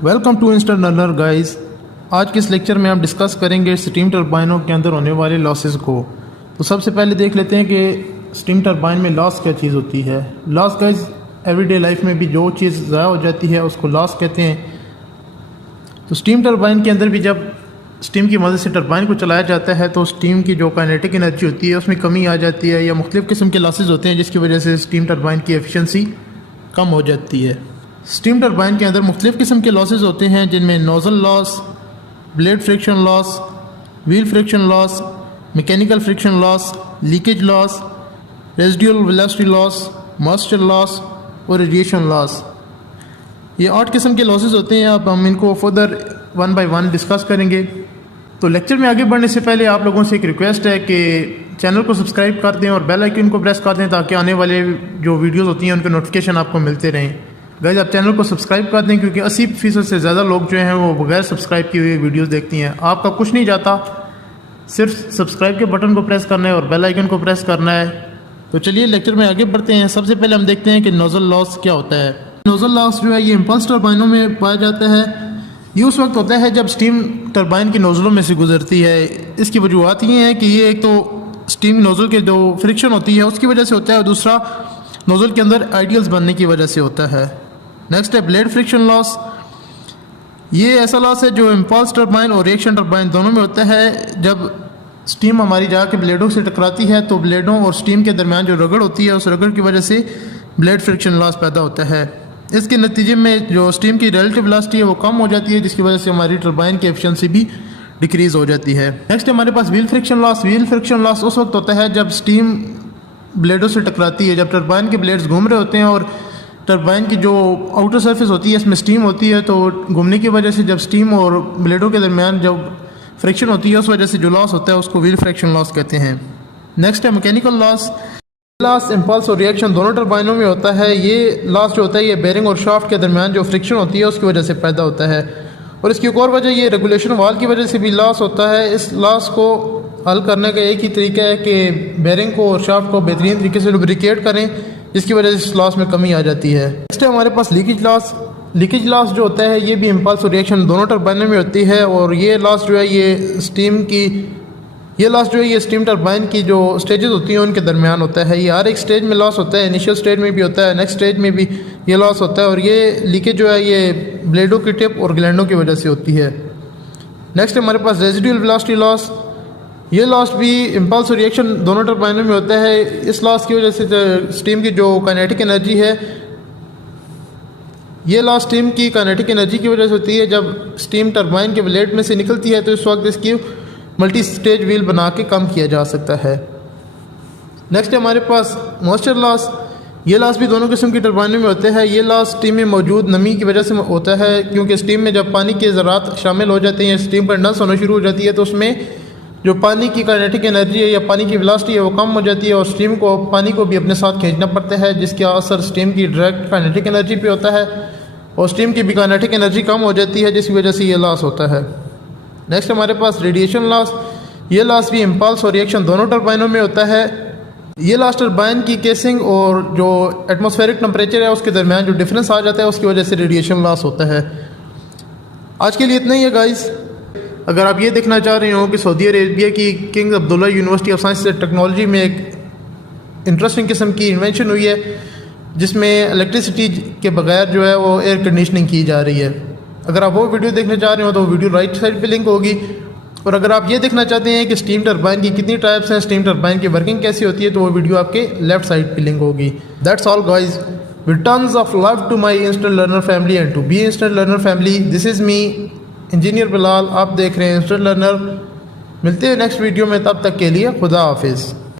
Welcome to Instant Learner guys. आज के इस लेक्चर में हम डिस्कस करेंगे स्टीम टरबाइनों के अंदर होने वाले लॉसेस को। तो सबसे पहले देख लेते हैं कि स्टीम टरबाइन में लॉस क्या चीज़ होती है। लॉस गाइस एवरीडे लाइफ में भी जो चीज़ ज़ाया हो जाती है उसको लॉस कहते हैं। तो स्टीम टरबाइन के अंदर भी जब स्टीम की मदद से टरबाइन को चलाया जाता है तो स्टीम की जो काइनेटिक एनर्जी होती है उसमें कमी आ जाती है या मुख्तलिफ़ किस्म के लॉसेस होते हैं जिसकी वजह से स्टीम टरबाइन की एफिशिएंसी कम हो जाती है। स्टीम टरबाइन के अंदर मुख्तलिफ़ किस्म के लॉसेस होते हैं जिनमें nozzle loss, blade friction loss, wheel friction loss, mechanical friction loss, leakage loss, residual velocity loss, moisture loss और रेडिएशन लॉस। ये 8 किस्म के लॉसेस होते हैं। अब हम इनको further one by one discuss करेंगे। तो लेक्चर में आगे बढ़ने से पहले आप लोगों से एक रिक्वेस्ट है कि चैनल को सब्सक्राइब कर दें और बेल आइकन को प्रेस कर दें ताकि आने वाले जो वीडियोस होती हैं उनके नोटिफिकेशन आपको मिलते रहें। गाइस आप चैनल को सब्सक्राइब कर दें क्योंकि 80% से ज़्यादा लोग जो हैं वो बगैर सब्सक्राइब किए हुए वीडियोस देखती हैं। आपका कुछ नहीं जाता, सिर्फ सब्सक्राइब के बटन को प्रेस करना है और बेल आइकन को प्रेस करना है। तो चलिए लेक्चर में आगे बढ़ते हैं। सबसे पहले हम देखते हैं कि नोज़ल लॉस क्या होता है। नोज़ल लॉस जो है ये इम्पल्स टरबाइनों में पाया जाता है। ये उस वक्त होता है जब स्टीम टरबाइन की नोज़लों में से गुजरती है। इसकी वजूहत ये है कि ये एक तो स्टीम नोज़ल के जो फ्रिक्शन होती है उसकी वजह से होता है और दूसरा नोज़ल के अंदर आइडियल्स बनने की वजह से होता है। नेक्स्ट है ब्लेड फ्रिक्शन लॉस। ये ऐसा लॉस है जो इम्पल्स टरबाइन और रिएक्शन टरबाइन दोनों में होता है। जब स्टीम हमारी जाके ब्लेडों से टकराती है तो ब्लेडों और स्टीम के दरमियान जो रगड़ होती है उस रगड़ की वजह से ब्लेड फ्रिक्शन लॉस पैदा होता है। इसके नतीजे में जो स्टीम की रिलेटिव वेलोसिटी है वो कम हो जाती है जिसकी वजह से हमारी टरबाइन की एफिशिएंसी भी डिक्रीज़ हो जाती है। नेक्स्ट हमारे पास wheel friction loss. Wheel friction loss उस वक्त होता है जब स्टीम ब्लेडों से टकराती है। जब टरबाइन के ब्लेड्स घूम रहे होते हैं और टरबाइन की जो आउटर सरफेस होती है इसमें स्टीम होती है तो घूमने की वजह से जब स्टीम और ब्लेडों के दरमियान जब फ्रिक्शन होती है उस वजह से जो लॉस होता है उसको व्हील फ्रिक्शन लॉस कहते हैं। नेक्स्ट है मैकेनिकल लॉस। लॉस इम्पल्स और रिएक्शन दोनों टरबाइनों में होता है। ये लॉस जो होता है ये बेरिंग और शाफ्ट के दरमियान जो फ्रिक्शन होती है उसकी वजह से पैदा होता है और इसकी एक और वजह ये रेगुलेशन वाल की वजह से भी लॉस होता है। इस लॉस को हल करने का एक ही तरीका है कि बेरिंग को और शाफ्ट को बेहतरीन तरीके से लुब्रिकेट करें जिसकी वजह से इस लॉस में कमी आ जाती है। नेक्स्ट है हमारे पास लीकेज लॉस। लीकेज लॉस जो होता है ये भी इम्पल्स और रिएक्शन दोनों टरबाइनों में होती है और ये लॉस जो है ये स्टीम टरबाइन की जो स्टेजेस होती हैं उनके दरमियान होता है। ये हर एक स्टेज में लॉस होता है। इनिशियल स्टेज में भी होता है, नेक्स्ट स्टेज में भी ये लॉस होता है और ये लीकेज जो है ये ब्लेडों की टिप और ग्लैंडों की वजह से होती है। नेक्स्ट हमारे पास रेजिडुअल वेलोसिटी लॉस। ये लॉस भी इम्पल्स और रिएक्शन दोनों टरबाइनों में होता है। इस लॉस की वजह से स्टीम की जो काइनेटिक एनर्जी है ये लॉस स्टीम की काइनेटिक एनर्जी की वजह से होती है। जब स्टीम टरबाइन के ब्लेड में से निकलती है तो इस वक्त इसकी मल्टी स्टेज व्हील बना के कम किया जा सकता है। नेक्स्ट हमारे पास मॉइस्चर लॉस। ये लॉस भी दोनों किस्म की टरबाइनों में होते हैं। ये लॉस स्टीम में मौजूद नमी की वजह से होता है क्योंकि स्टीम में जब पानी के ज़रात शामिल हो जाते हैं, स्टीम कंडेंस होना शुरू हो जाती है तो उसमें जो पानी की काइनेटिक एनर्जी है या पानी की वेलोसिटी है वो कम हो जाती है और स्टीम को पानी को भी अपने साथ खींचना पड़ता है जिसका असर स्टीम की डायरेक्ट काइनेटिक एनर्जी पे होता है और स्टीम की भी काइनेटिक एनर्जी कम हो जाती है जिसकी वजह से ये लॉस होता है। नेक्स्ट हमारे पास रेडिएशन लॉस। ये लॉस भी इम्पल्स और रिएक्शन दोनों टरबाइनों में होता है। ये लॉस टरबाइन की केसिंग और जो एटमॉस्फेरिक टेम्परेचर है उसके दरमियान जो डिफरेंस आ जाता है उसकी वजह से रेडिएशन लॉस होता है। आज के लिए इतना ही है गाइस। अगर आप ये देखना चाह रहे हो कि सऊदी अरेबिया की king Abdullah University of science and technology में एक इंटरेस्टिंग किस्म की इन्वेंशन हुई है जिसमें इलेक्ट्रिसिटी के बगैर जो है वो एयर कंडीशनिंग की जा रही है। अगर आप वो वीडियो देखना चाह रहे हो तो वीडियो राइट साइड पे लिंक होगी। और अगर आप ये देखना चाहते हैं कि स्टीम टरबाइन की कितनी टाइप्स हैं, स्टीम टरबाइन की वर्किंग कैसी होती है, तो वो वीडियो आपके लेफ्ट साइड पे लिंक होगी। That's all guys. With tons of love to my Instant Learner family and to be Instant Learner family, this is me engineer Bilal. आप देख रहे हैं इंस्टेंट लर्नर। मिलते हैं नेक्स्ट वीडियो में, तब तक के लिए खुदा हाफिज़।